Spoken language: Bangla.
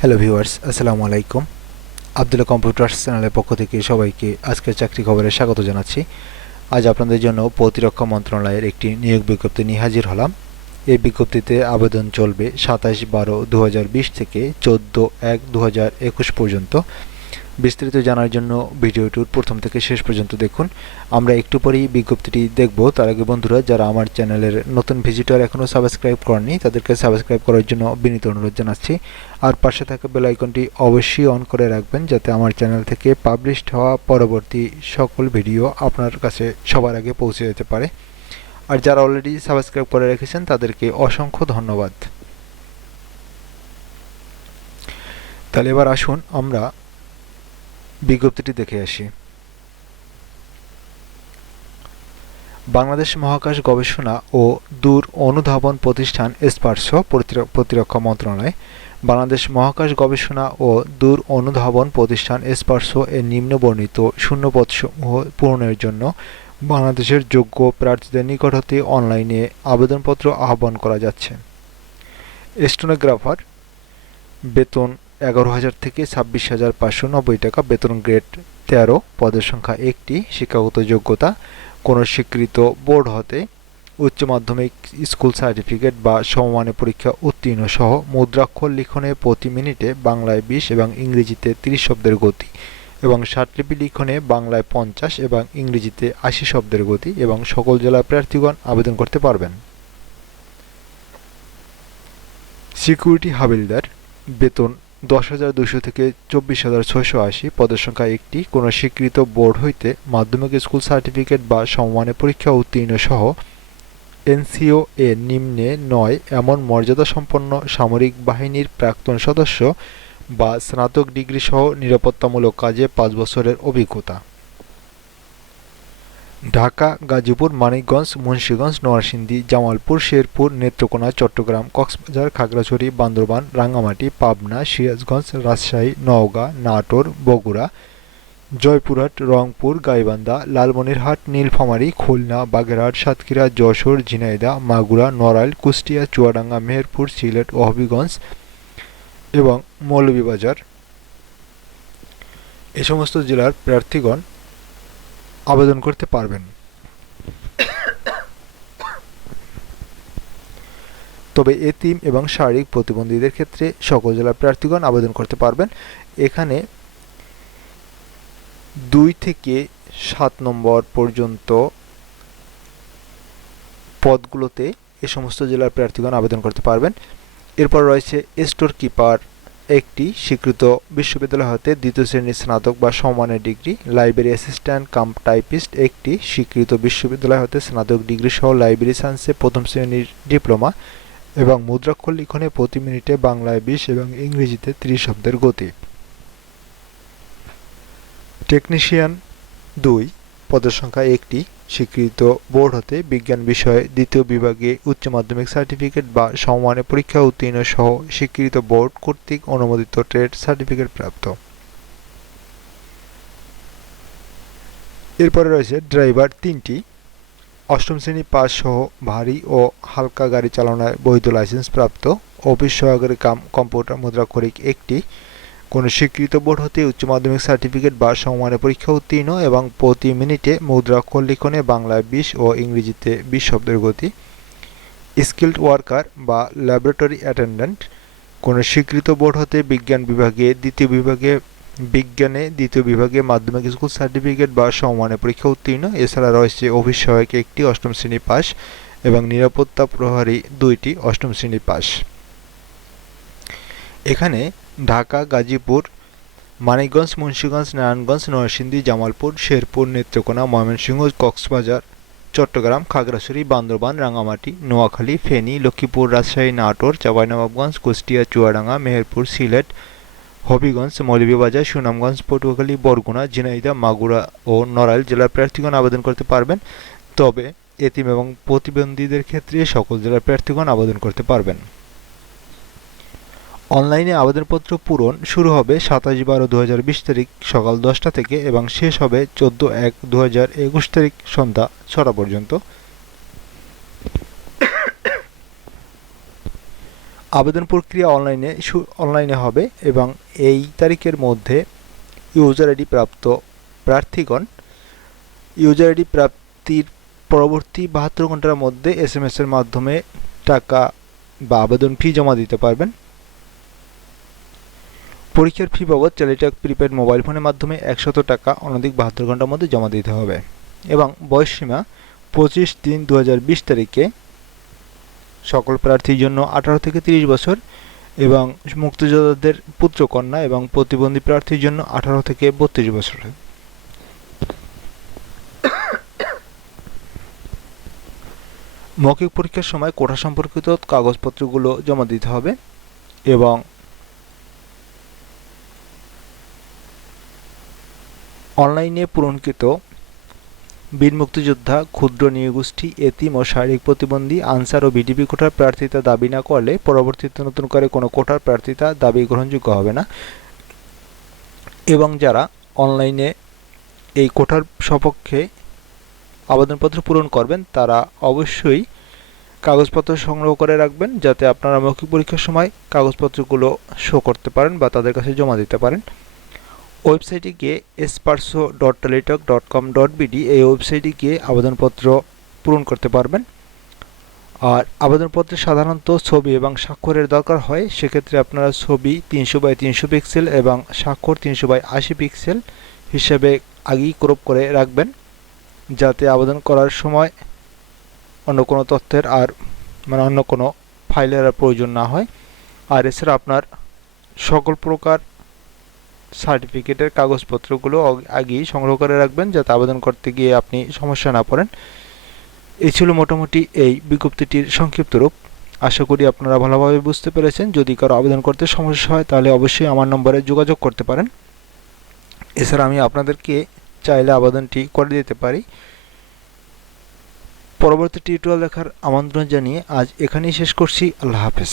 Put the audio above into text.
হ্যালো ভিউয়ার্স, আসসালামু আলাইকুম। আব্দুল্লাহ কম্পিউটার্স চ্যানেলের পক্ষ থেকে সবাইকে আজকের চাকরি খবরে স্বাগত জানাচ্ছি। আজ আপনাদের জন্য প্রতিরক্ষা মন্ত্রণালয়ের একটি নিয়োগ বিজ্ঞপ্তি নিয়ে হাজির হলাম। এই বিজ্ঞপ্তিতে আবেদন চলবে 27/12/2020 থেকে 14/1/2021 পর্যন্ত। বিস্তারিত জানার জন্য ভিডিওটির প্রথম থেকে শেষ পর্যন্ত দেখুন। আমরা একটু পরেই বিজ্ঞপ্তিটি দেখব। তার আগে বন্ধুরা, যারা আমার চ্যানেলের নতুন ভিজিটর এখনও সাবস্ক্রাইব করেননি তাদেরকে সাবস্ক্রাইব করার জন্য বিনীত অনুরোধ জানাচ্ছি। আর পাশে থাকা বেল আইকনটি অবশ্যই অন করে রাখবেন, যাতে আমার চ্যানেল থেকে পাবলিশড হওয়া পরবর্তী সকল ভিডিও আপনার কাছে সবার আগে পৌঁছে যেতে পারে। আর যারা অলরেডি সাবস্ক্রাইব করে রেখেছেন তাদেরকে অসংখ্য ধন্যবাদ। তাহলে এবার আসুন আমরা বিজ্ঞপ্তিটি দেখে আসি। বাংলাদেশ মহাকাশ গবেষণা ও দূর অনুধাবন প্রতিষ্ঠান স্পারসো, প্রতিরক্ষা মন্ত্রণালয়। বাংলাদেশ মহাকাশ গবেষণা ও দূর অনুধাবন প্রতিষ্ঠান স্পারসো এর নিম্নবর্ণিত শূন্যপদসমূহ পূরণের জন্য বাংলাদেশের যোগ্য প্রার্থীদের নিকট হতে অনলাইনে আবেদনপত্র আহ্বান করা যাচ্ছে। স্টেনোগ্রাফার, বেতন 11,000 থেকে 26,590 টাকা, বেতন গ্রেড 13, পদের সংখ্যা 1টি, শিক্ষাগত যোগ্যতা কোনো স্বীকৃত বোর্ড হতে উচ্চ মাধ্যমিক স্কুল সার্টিফিকেট বা সমমানের পরীক্ষা উত্তীর্ণ সহ মুদ্রাক্ষর লিখনে প্রতি মিনিটে বাংলায় 20 এবং ইংরেজিতে 30 শব্দের গতি এবং ষাটলিপি লিখনে বাংলায় 50 এবং ইংরেজিতে 80 শব্দের গতি এবং সকল জেলার প্রার্থীগণ আবেদন করতে পারবেন। সিকিউরিটি হাবিলদার, বেতন 10,200 থেকে 24,680, পদের সংখ্যা 1টি, কোনো স্বীকৃত বোর্ড হইতে মাধ্যমিক স্কুল সার্টিফিকেট বা সমমানের পরীক্ষা উত্তীর্ণ সহ এনসিও এর নিম্নে নয় এমন মর্যাদাসম্পন্ন সামরিক বাহিনীর প্রাক্তন সদস্য বা স্নাতক ডিগ্রি সহ নিরাপত্তামূলক কাজে 5 বছরের অভিজ্ঞতা। ঢাকা, গাজীপুর, মানিকগঞ্জ, মুন্সিগঞ্জ, নরসিংদী, জামালপুর, শেরপুর, নেত্রকোনা, চট্টগ্রাম, কক্সবাজার, খাগড়াছড়ি, বান্দরবান, রাঙ্গামাটি, পাবনা, সিরাজগঞ্জ, রাজশাহী, নওগাঁ, নাটোর, বগুড়া, জয়পুরহাট, রংপুর, গাইবান্ধা, লালমনিরহাট, নীলফামারী, খুলনা, বাগেরহাট, সাতক্ষীরা, যশোর, ঝিনাইদহ, মাগুরা, নড়াইল, কুষ্টিয়া, চুয়াডাঙ্গা, মেহেরপুর, সিলেট ও হবিগঞ্জ এবং মৌলভীবাজার, এ সমস্ত জেলার প্রার্থীগণ আবেদন করতে পারবেন। তবে এতিম এবং শারীরিক প্রতিবন্ধীদের ক্ষেত্রে সকল জেলার প্রার্থীগণ আবেদন করতে পারবেন। এখানে 2 থেকে 7 নম্বর পর্যন্ত পদগুলোতে এ সমস্ত জেলার প্রার্থীগণ আবেদন করতে পারবেন। এরপর রয়েছে স্টোর কিপার, একটি স্বীকৃত বিশ্ববিদ্যালয় হতে 2য় শ্রেণীর স্নাতক বা সমমানের degree, library assistant cum typist, একটি স্বীকৃত বিশ্ববিদ্যালয় হতে স্নাতক ডিগ্রি সহ লাইব্রেরি সায়েন্সে 1ম শ্রেণীর ডিপ্লোমা এবং মুদ্রাক্ষর লিখনে প্রতি মিনিটে বাংলায় 20 এবং ইংরেজিতে 30 শব্দের গতি। টেকনিশিয়ান 2, পদের সংখ্যা 1টি, স্বীকৃত বোর্ড হতে বিজ্ঞান বিষয়ে 2য় বিভাগে উচ্চ মাধ্যমিক সার্টিফিকেট বা সমমানের পরীক্ষা উত্তীর্ণ সহ স্বীকৃত বোর্ড কর্তৃক অনুমোদিত ট্রেড সার্টিফিকেট প্রাপ্ত। এরপরে রয়েছে ড্রাইভার 3টি, 8ম শ্রেণী পাস সহ ভারী ও হালকা গাড়ি চালানোর বৈধ লাইসেন্স প্রাপ্ত, অফিস সহকারী কাম কম্পিউটার মুদ্রাক্ষরিক 1টি, কোনো স্বীকৃত বোর্ড হতে উচ্চ মাধ্যমিক সার্টিফিকেট বা সমমানের পরীক্ষা উত্তীর্ণ এবং প্রতি মিনিটে মুদ্রাক্ষর লিখনে বাংলায় 20 ও ইংরেজিতে 20 শব্দের গতি। স্কিল্ড ওয়ার্কার বা ল্যাবরেটরি অ্যাটেন্ডেন্ট, কোনো স্বীকৃত বোর্ড হতে বিজ্ঞানে দ্বিতীয় বিভাগে মাধ্যমিক স্কুল সার্টিফিকেট বা সমমানের পরীক্ষা উত্তীর্ণ। এছাড়া রয়েছে অফিস সহায়ক 1টি, 8ম শ্রেণী পাস এবং নিরাপত্তা প্রহরী 2টি, 8ম শ্রেণী পাস। এখানে ঢাকা, গাজীপুর, মানিকগঞ্জ, মুন্সিগঞ্জ, নারায়ণগঞ্জ, নরসিংদী, জামালপুর, শেরপুর, নেত্রকোনা, ময়মনসিংহ, কক্সবাজার, চট্টগ্রাম, খাগড়াছড়ি, বান্দরবান, রাঙ্গামাটি, নোয়াখালী, ফেনী, লক্ষ্মীপুর, রাজশাহী, নাটোর, চাঁপাইনবাবগঞ্জ, কুষ্টিয়া, চুয়াডাঙ্গা, মেহেরপুর, সিলেট, হবিগঞ্জ, মৌলভীবাজার, সুনামগঞ্জ, পটুয়াখালী, বরগুনা, ঝিনাইদহ, মাগুরা ও নড়াইল জেলার প্রার্থীগণ আবেদন করতে পারবেন। তবে এতিম এবং প্রতিবন্ধীদের ক্ষেত্রে সকল জেলার প্রার্থীগণ আবেদন করতে পারবেন। অনলাইনে আবেদনপত্র পূরণ শুরু হবে 27/12/2020 তারিখ সকাল 10টা থেকে এবং শেষ হবে 14/1/2021 তারিখ সন্ধ্যা 6টা পর্যন্ত। আবেদন প্রক্রিয়া অনলাইনে হবে এবং এই তারিখের মধ্যে ইউজার আইডি প্রাপ্ত প্রার্থীগণ ইউজার আইডি প্রাপ্তির পরবর্তী 72 ঘন্টার মধ্যে SMS এর মাধ্যমে টাকা বা আবেদন ফি জমা দিতে পারবেন। পরীক্ষার ফি বাবদ টেলিটক প্রিপেড মোবাইল ফোনের মাধ্যমে 100 টাকা অনধিক 72 ঘন্টার মধ্যে জমা দিতে হবে এবং বয়সসীমা 25/3/2020 তারিখে সকল প্রার্থীর জন্য 18 থেকে 30 বছর এবং মুক্তিযোদ্ধাদের পুত্র কন্যা এবং প্রতিবন্ধী প্রার্থীর জন্য 18 থেকে 32 বছর। মৌখিক পরীক্ষার সময় কোটা সম্পর্কিত কাগজপত্রগুলো জমা দিতে হবে এবং অনলাইনে পূরণকৃত বীর মুক্তিযোদ্ধা, ক্ষুদ্র নৃগোষ্ঠী, এতিম ও শারীরিক প্রতিবন্ধী, আনসার ও ভিডিপি কোটার প্রার্থিতা দাবি না করলে পরবর্তীতে নতুন করে কোনো কোটার প্রার্থিতা দাবি গ্রহণযোগ্য হবে না এবং যারা অনলাইনে এই কোটার সপক্ষে আবেদনপত্র পূরণ করবেন তারা অবশ্যই কাগজপত্র সংগ্রহ করে রাখবেন যাতে আপনারা মৌখিক পরীক্ষার সময় কাগজপত্রগুলো শো করতে পারেন বা তাদের কাছে জমা দিতে পারেন। ওয়েবসাইটে গিয়ে esparso.teletalk.com.bd এই ওয়েবসাইটে গিয়ে আবেদনপত্র পূরণ করতে পারবেন। আর আবেদনপত্রে সাধারণত ছবি এবং স্বাক্ষরের দরকার হয়, সেক্ষেত্রে আপনারা ছবি 300x300 পিক্সেল এবং স্বাক্ষর 300x80 পিক্সেল হিসেবে আগেই ক্রপ করে রাখবেন যাতে আবেদন করার সময় অন্য কোনো তথ্যের অন্য কোনো ফাইলের আর প্রয়োজন না হয়। আর এছাড়া আপনার সকল প্রকার সার্টিফিকেটের কাগজপত্রগুলো আগেই সংগ্রহ করে রাখবেন যাতে আবেদন করতে গিয়ে আপনি সমস্যা না পড়েন। এই ছিল মোটামুটি এই বিজ্ঞপ্তিটির সংক্ষিপ্ত রূপ। আশা করি আপনারা ভালোভাবে বুঝতে পেরেছেন। যদি কারো আবেদন করতে সমস্যা হয় তাহলে অবশ্যই আমার নম্বরে যোগাযোগ করতে পারেন। এছাড়া আমি আপনাদেরকে চাইলে আবেদনটি করে দিতে পারি। পরবর্তী টিউটোরিয়াল দেখার আমন্ত্রণ জানিয়ে আজ এখানেই শেষ করছি। আল্লাহ হাফেজ।